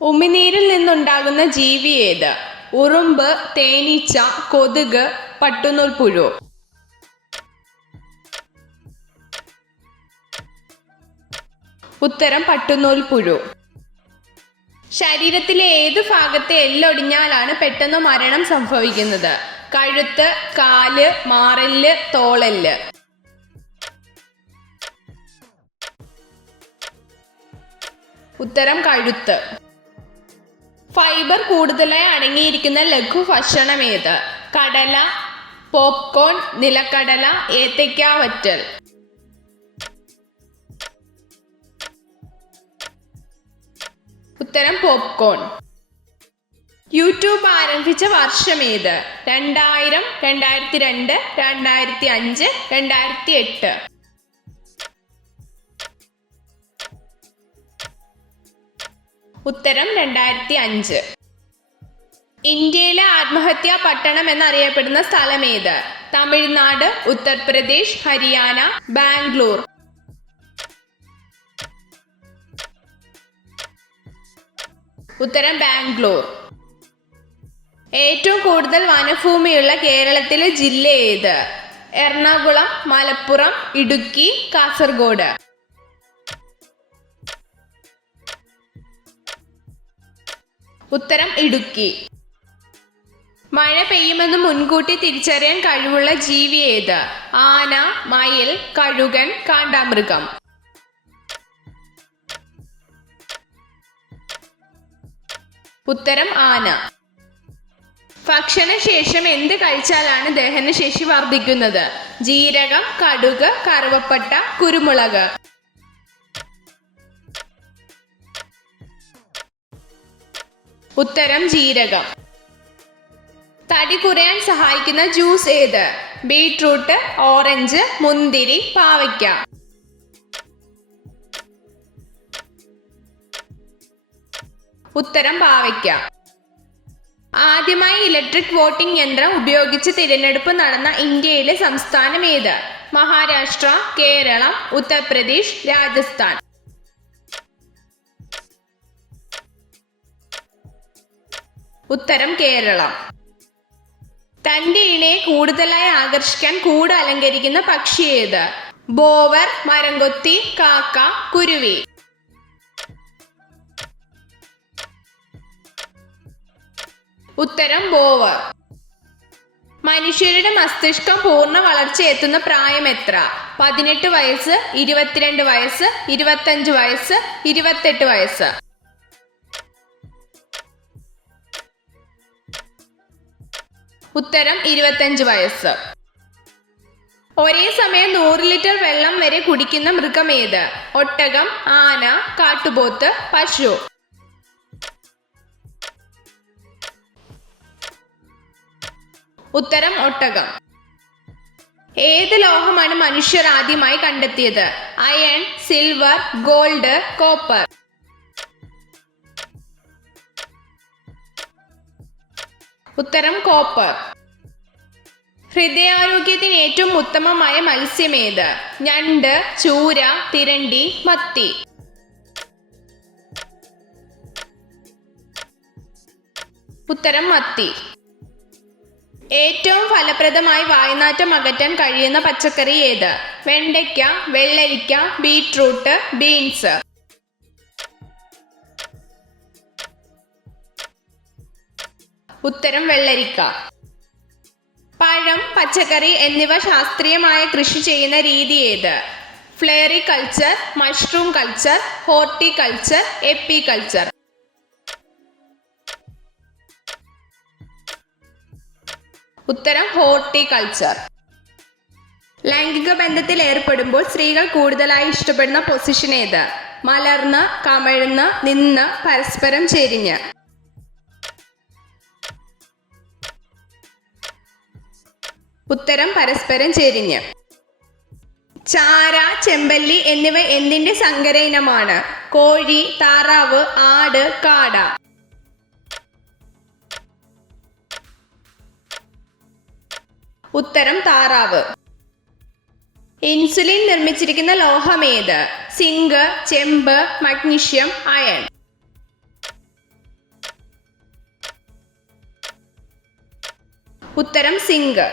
ഉമിനീരിൽ നിന്നുണ്ടാകുന്ന ജീവി ഏത്? ഉറുമ്പ്, തേനീച്ച, കൊതുക്, പട്ടുനൂൽ പുഴു. ഉത്തരം പട്ടുനൂൽ പുഴു. ശരീരത്തിലെ ഏതു ഭാഗത്തെ എല്ലൊടിഞ്ഞാലാണ് പെട്ടെന്ന് മരണം സംഭവിക്കുന്നത്? കഴുത്ത്, കാല്, മാറല്, തോളെല്ല്. ഉത്തരം കഴുത്ത്. ഫൈബർ കൂടുതലായി അടങ്ങിയിരിക്കുന്ന ലഘുഭക്ഷണം ഏത്? കടല, പോപ്കോൺ, നിലക്കടല, ഏത്തയ്ക്ക വറ്റൽ. ഉത്തരം പോപ്കോൺ. യൂട്യൂബ് ആരംഭിച്ച വർഷം ഏത്? 2000, 2002, 2005, 2008. ഉത്തരം 2005. ഇന്ത്യയിലെ ആത്മഹത്യാ പട്ടണം എന്നറിയപ്പെടുന്ന സ്ഥലം ഏത്? തമിഴ്നാട്, ഉത്തർപ്രദേശ്, ഹരിയാന, ബാംഗ്ലൂർ. ഉത്തരം ബാംഗ്ലൂർ. ഏറ്റവും കൂടുതൽ വനഭൂമിയുള്ള കേരളത്തിലെ ജില്ല ഏത്? എറണാകുളം, മലപ്പുറം, ഇടുക്കി, കാസർഗോഡ്. ഉത്തരം ഇടുക്കി. മഴ പെയ്യുമെന്ന് മുൻകൂട്ടി തിരിച്ചറിയാൻ കഴിവുള്ള ജീവി ഏത്? ആന, മയിൽ, കഴുകൻ, കാണ്ടാമൃഗം. ഉത്തരം ആന. ഭക്ഷണശേഷം എന്ത് കഴിച്ചാലാണ് ദഹനശേഷി വർദ്ധിക്കുന്നത്? ജീരകം, കടുക്, കറുവപ്പട്ട, കുരുമുളക്. ഉത്തരം ജീരകം. തടി കുറയാൻ സഹായിക്കുന്ന ജ്യൂസ് ഏത്? ബീട്രൂട്ട്, ഓറഞ്ച്, മുന്തിരി, പാവയ്ക്ക. ഉത്തരം പാവയ്ക്ക. ആദ്യമായി ഇലക്ട്രിക് വോട്ടിംഗ് യന്ത്രം ഉപയോഗിച്ച് തിരഞ്ഞെടുപ്പ് നടന്ന ഇന്ത്യയിലെ സംസ്ഥാനം ഏത്? മഹാരാഷ്ട്ര, കേരളം, ഉത്തർപ്രദേശ്, രാജസ്ഥാൻ. ഉത്തരം കേരളം. തന്റെ ഇണയെ കൂടുതലായി ആകർഷിക്കാൻ കൂട് അലങ്കരിക്കുന്ന പക്ഷി ഏത്? ബോവർ, മരംകൊത്തി, കാക്ക, കുരുവി. ഉത്തരം ബോവർ. മനുഷ്യരുടെ മസ്തിഷ്കം പൂർണ്ണ വളർച്ച എത്തുന്ന പ്രായം എത്ര? 18 വയസ്സ്, 22 വയസ്സ്, 25 വയസ്സ്, 28 വയസ്സ്. ഉത്തരം 25 വയസ്സ്. ഒരേ സമയം 100 ലിറ്റർ വെള്ളം വരെ കുടിക്കുന്ന മൃഗം ഏത്? ഒട്ടകം, ആന, കാട്ടുപോത്ത്, പശു. ഉത്തരം ഒട്ടകം. ഏത് ലോഹമാണ് മനുഷ്യർ ആദ്യമായി കണ്ടെത്തിയത്? Iron, silver, gold, copper. ഉത്തരം കോപ്പർ. ഹൃദയാരോഗ്യത്തിന് ഏറ്റവും ഉത്തമമായ മത്സ്യം ഏത്? ഞണ്ട്, ചൂര, തിരണ്ടി, മത്തി. ഉത്തരം മത്തി. ഏറ്റവും ഫലപ്രദമായി വായ്നാറ്റം അകറ്റാൻ കഴിയുന്ന പച്ചക്കറി ഏത്? വെണ്ടയ്ക്ക, വെള്ളരിക്ക, ബീട്രൂട്ട്, ബീൻസ്. ഉത്തരം വെള്ളരിക്ക. പഴം, പച്ചക്കറി എന്നിവ ശാസ്ത്രീയമായ കൃഷി ചെയ്യുന്ന രീതി ഏത്? ഫ്ലേറികൾച്ചർ, മഷ്റൂം കൾച്ചർ, ഹോർട്ടികൾച്ചർ, എപ്പികൾച്ചർ. ഉത്തരം ഹോർട്ടികൾച്ചർ. ലൈംഗിക ബന്ധത്തിൽ ഏർപ്പെടുമ്പോൾ സ്ത്രീകൾ കൂടുതലായി ഇഷ്ടപ്പെടുന്ന പൊസിഷൻ ഏത്? മലർന്ന്, കമഴ്ന്ന്, നിന്ന്, പരസ്പരം ചെരിഞ്ഞ്. ഉത്തരം പരസ്പരം ചെരിഞ്ഞ്. ചാര, ചെമ്പല്ലി എന്നിവ എന്തിന്റെ സങ്കര ഇനമാണ്? കോഴി, താറാവ്, ആട്, കാട. ഉത്തരം താറാവ്. ഇൻസുലിൻ നിർമ്മിച്ചിരിക്കുന്ന ലോഹം ഏത്? സിങ്ക്, ചെമ്പ്, മഗ്നീഷ്യം, അയൺ. ഉത്തരം സിങ്ക്.